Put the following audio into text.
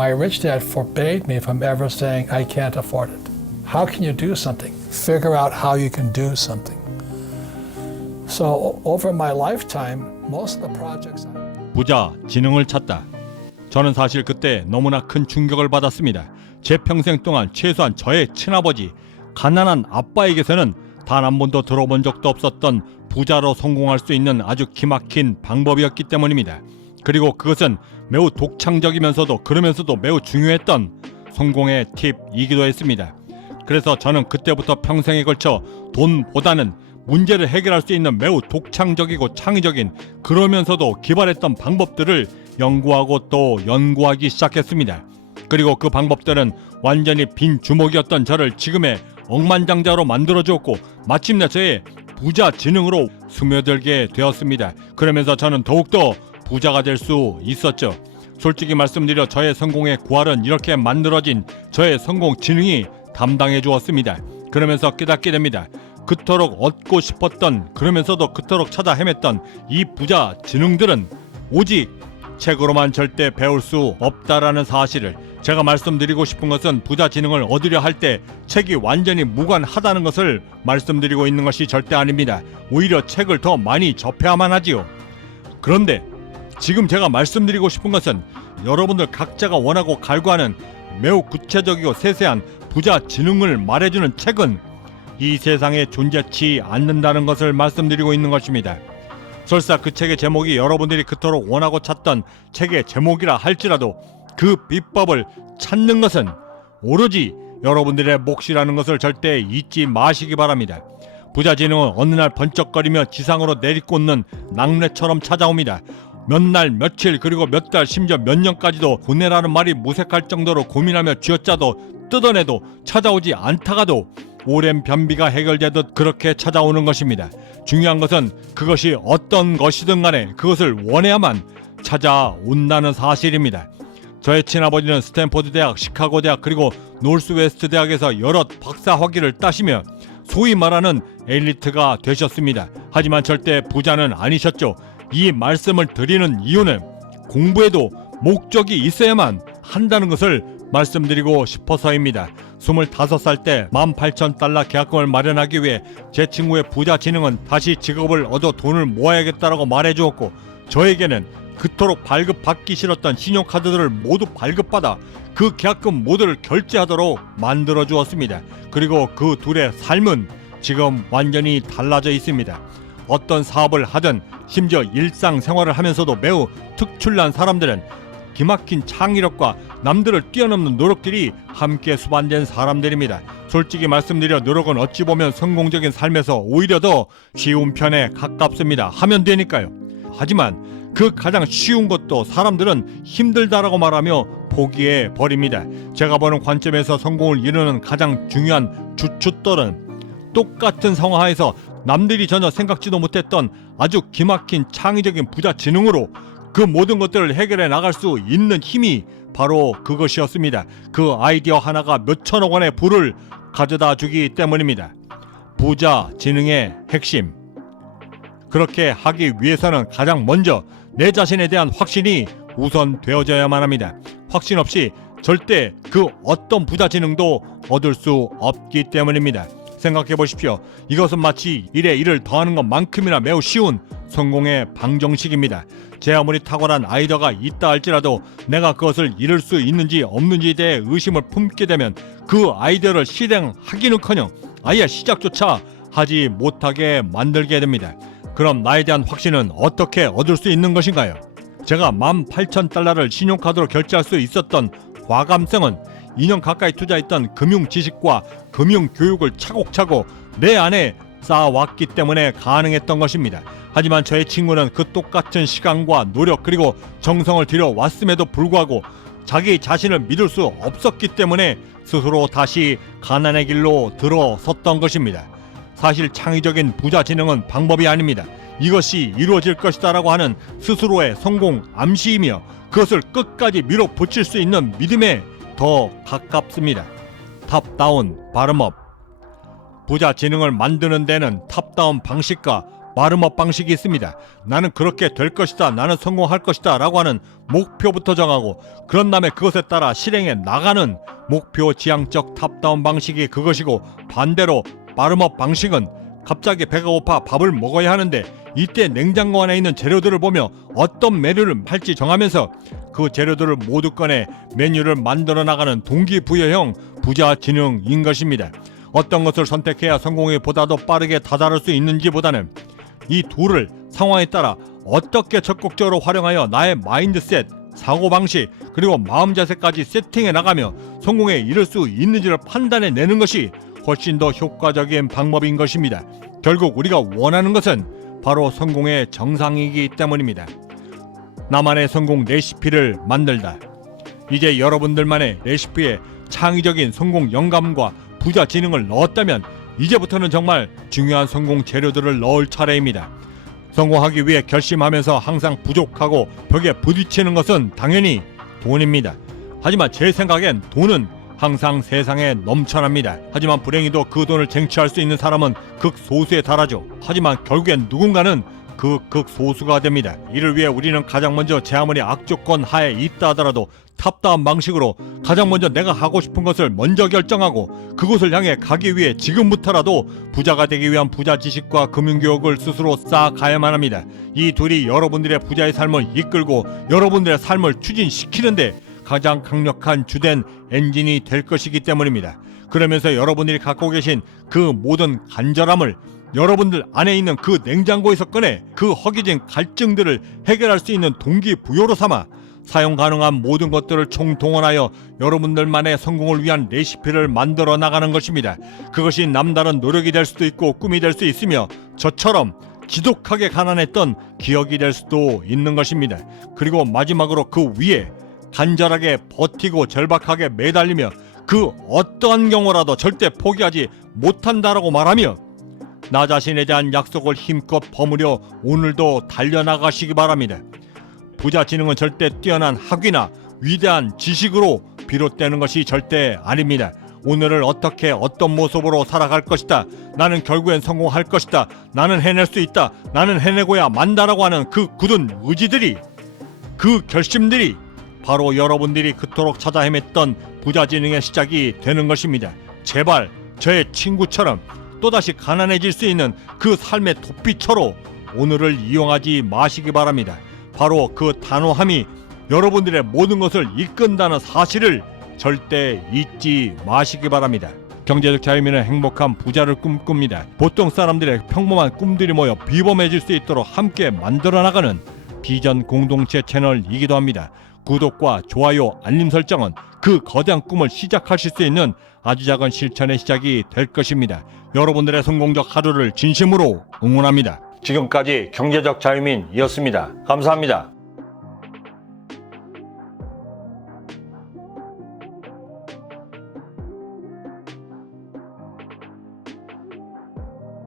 My rich dad forbade me from ever saying I can't afford it. How can you do something? Figure out how you can do something. So over my lifetime, most of the projects 부자 지능을 찾다. 저는 사실 그때 너무나 큰 충격을 받았습니다. 제 평생 동안 최소한 저의 친아버지, 가난한 아빠에게서는 단 한 번도 들어본 적도 없었던 부자로 성공할 수 있는 아주 기막힌 방법이었기 때문입니다. 그리고 그것은 매우 독창적이면서도 그러면서도 매우 중요했던 성공의 팁이기도 했습니다. 그래서 저는 그때부터 평생에 걸쳐 돈보다는 문제를 해결할 수 있는 매우 독창적이고 창의적인 그러면서도 기발했던 방법들을 연구하고 또 연구하기 시작했습니다. 그리고 그 방법들은 완전히 빈 주먹이었던 저를 지금의 억만장자로 만들어주었고 마침내 저의 부자 지능으로 스며들게 되었습니다. 그러면서 저는 더욱더 부자가 될 수 있었죠. 솔직히 말씀드려 저의 성공의 구할은 이렇게 만들어진 저의 성공 지능이 담당해 주었습니다. 그러면서 깨닫게 됩니다. 그토록 얻고 싶었던 그러면서도 그토록 찾아 헤맸던 이 부자 지능들은 오직 책으로만 절대 배울 수 없다라는 사실을 제가 말씀드리고 싶은 것은 부자 지능을 얻으려 할 때 책이 완전히 무관하다는 것을 말씀드리고 있는 것이 절대 아닙니다. 오히려 책을 더 많이 접해야만 하지요. 그런데 지금 제가 말씀드리고 싶은 것은 여러분들 각자가 원하고 갈구하는 매우 구체적이고 세세한 부자 지능을 말해주는 책은 이 세상에 존재치 않는다는 것을 말씀드리고 있는 것입니다. 설사 그 책의 제목이 여러분들이 그토록 원하고 찾던 책의 제목이라 할지라도 그 비법을 찾는 것은 오로지 여러분들의 몫이라는 것을 절대 잊지 마시기 바랍니다. 부자 지능은 어느 날 번쩍거리며 지상으로 내리꽂는 낙뢰처럼 찾아옵니다. 몇 날, 며칠, 그리고 몇 달, 심지어 몇 년까지도 고뇌라는 말이 무색할 정도로 고민하며 쥐어짜도 뜯어내도 찾아오지 않다가도 오랜 변비가 해결되듯 그렇게 찾아오는 것입니다. 중요한 것은 그것이 어떤 것이든 간에 그것을 원해야만 찾아온다는 사실입니다. 저의 친아버지는 스탠포드 대학, 시카고 대학, 그리고 노스웨스트 대학에서 여러 박사 학위를 따시며 소위 말하는 엘리트가 되셨습니다. 하지만 절대 부자는 아니셨죠. 이 말씀을 드리는 이유는 공부에도 목적이 있어야만 한다는 것을 말씀드리고 싶어서입니다. 25살 때 18,000달러 계약금을 마련하기 위해 제 친구의 부자 지능은 다시 직업을 얻어 돈을 모아야겠다라고 말해주었고, 저에게는 그토록 발급받기 싫었던 신용카드들을 모두 발급받아 그 계약금 모두를 결제하도록 만들어 주었습니다. 그리고 그 둘의 삶은 지금 완전히 달라져 있습니다. 어떤 사업을 하든 심지어 일상생활을 하면서도 매우 특출난 사람들은 기막힌 창의력과 남들을 뛰어넘는 노력들이 함께 수반된 사람들입니다. 솔직히 말씀드려 노력은 어찌 보면 성공적인 삶에서 오히려 더 쉬운 편에 가깝습니다. 하면 되니까요. 하지만 그 가장 쉬운 것도 사람들은 힘들다라고 말하며 포기해 버립니다. 제가 보는 관점에서 성공을 이루는 가장 중요한 주춧돌은 똑같은 상황하에서 남들이 전혀 생각지도 못했던 아주 기막힌 창의적인 부자 지능으로 그 모든 것들을 해결해 나갈 수 있는 힘이 바로 그것이었습니다. 그 아이디어 하나가 몇천억 원의 부를 가져다 주기 때문입니다. 부자 지능의 핵심. 그렇게 하기 위해서는 가장 먼저 내 자신에 대한 확신이 우선 되어져야만 합니다. 확신 없이 절대 그 어떤 부자 지능도 얻을 수 없기 때문입니다. 생각해 보십시오. 이것은 마치 1에 1을 더하는 것만큼이나 매우 쉬운 성공의 방정식입니다. 제 아무리 탁월한 아이디어가 있다 할지라도 내가 그것을 이룰 수 있는지 없는지에 대해 의심을 품게 되면 그 아이디어를 실행하기는커녕 아예 시작조차 하지 못하게 만들게 됩니다. 그럼 나에 대한 확신은 어떻게 얻을 수 있는 것인가요? 제가 18,000달러를 신용카드로 결제할 수 있었던 과감성은 2년 가까이 투자했던 금융 지식과 금융 교육을 차곡차곡 내 안에 쌓아왔기 때문에 가능했던 것입니다. 하지만 저의 친구는 그 똑같은 시간과 노력 그리고 정성을 들여왔음에도 불구하고 자기 자신을 믿을 수 없었기 때문에 스스로 다시 가난의 길로 들어섰던 것입니다. 사실 창의적인 부자 지능은 방법이 아닙니다. 이것이 이루어질 것이다 라고 하는 스스로의 성공 암시이며 그것을 끝까지 밀어붙일 수 있는 믿음에 더 가깝습니다. 탑다운, 바텀업. 부자 지능을 만드는 데는 탑다운 방식과 마름업 방식이 있습니다. 나는 그렇게 될 것이다, 나는 성공할 것이다 라고 하는 목표부터 정하고 그런 다음에 그것에 따라 실행해 나가는 목표 지향적 탑다운 방식이 그것이고, 반대로 마름업 방식은 갑자기 배가 고파 밥을 먹어야 하는데 이때 냉장고 안에 있는 재료들을 보며 어떤 메뉴를 할지 정하면서 그 재료들을 모두 꺼내 메뉴를 만들어 나가는 동기부여형 부자진흥인 것입니다. 어떤 것을 선택해야 성공에 보다도 빠르게 다다를 수 있는지보다는 이 둘을 상황에 따라 어떻게 적극적으로 활용하여 나의 마인드셋, 사고방식, 그리고 마음 자세까지 세팅해 나가며 성공에 이를 수 있는지를 판단해 내는 것이 훨씬 더 효과적인 방법인 것입니다. 결국 우리가 원하는 것은 바로 성공의 정상이기 때문입니다. 나만의 성공 레시피를 만들다. 이제 여러분들만의 레시피에 창의적인 성공 영감과 부자 지능을 넣었다면 이제부터는 정말 중요한 성공 재료들을 넣을 차례입니다. 성공하기 위해 결심하면서 항상 부족하고 벽에 부딪히는 것은 당연히 돈입니다. 하지만 제 생각엔 돈은 항상 세상에 넘쳐납니다. 하지만 불행히도 그 돈을 쟁취할 수 있는 사람은 극소수에 달하죠. 하지만 결국엔 누군가는 그 극소수가 됩니다. 이를 위해 우리는 가장 먼저 제 아무리 악조건 하에 있다 하더라도 탑다운 방식으로 가장 먼저 내가 하고 싶은 것을 먼저 결정하고 그곳을 향해 가기 위해 지금부터라도 부자가 되기 위한 부자 지식과 금융교육을 스스로 쌓아가야만 합니다. 이 둘이 여러분들의 부자의 삶을 이끌고 여러분들의 삶을 추진시키는데 가장 강력한 주된 엔진이 될 것이기 때문입니다. 그러면서 여러분들이 갖고 계신 그 모든 간절함을 여러분들 안에 있는 그 냉장고에서 꺼내 그 허기진 갈증들을 해결할 수 있는 동기부여로 삼아 사용 가능한 모든 것들을 총동원하여 여러분들만의 성공을 위한 레시피를 만들어 나가는 것입니다. 그것이 남다른 노력이 될 수도 있고 꿈이 될 수 있으며 저처럼 지독하게 가난했던 기억이 될 수도 있는 것입니다. 그리고 마지막으로 그 위에 간절하게 버티고 절박하게 매달리며 그 어떠한 경우라도 절대 포기하지 못한다라고 말하며 나 자신에 대한 약속을 힘껏 버무려 오늘도 달려나가시기 바랍니다. 부자 지능은 절대 뛰어난 학위나 위대한 지식으로 비롯되는 것이 절대 아닙니다. 오늘을 어떻게 어떤 모습으로 살아갈 것이다. 나는 결국엔 성공할 것이다. 나는 해낼 수 있다. 나는 해내고야 만다라고 하는 그 굳은 의지들이, 그 결심들이 바로 여러분들이 그토록 찾아 헤맸던 부자 지능의 시작이 되는 것입니다. 제발 저의 친구처럼 또다시 가난해질 수 있는 그 삶의 도피처로 오늘을 이용하지 마시기 바랍니다. 바로 그 단호함이 여러분들의 모든 것을 이끈다는 사실을 절대 잊지 마시기 바랍니다. 경제적 자유민은 행복한 부자를 꿈꿉니다. 보통 사람들의 평범한 꿈들이 모여 비범해질 수 있도록 함께 만들어 나가는 비전 공동체 채널이기도 합니다. 구독과 좋아요, 알림 설정은 그 거대한 꿈을 시작하실 수 있는 아주 작은 실천의 시작이 될 것입니다. 여러분들의 성공적 하루를 진심으로 응원합니다. 지금까지 경제적 자유민이었습니다. 감사합니다.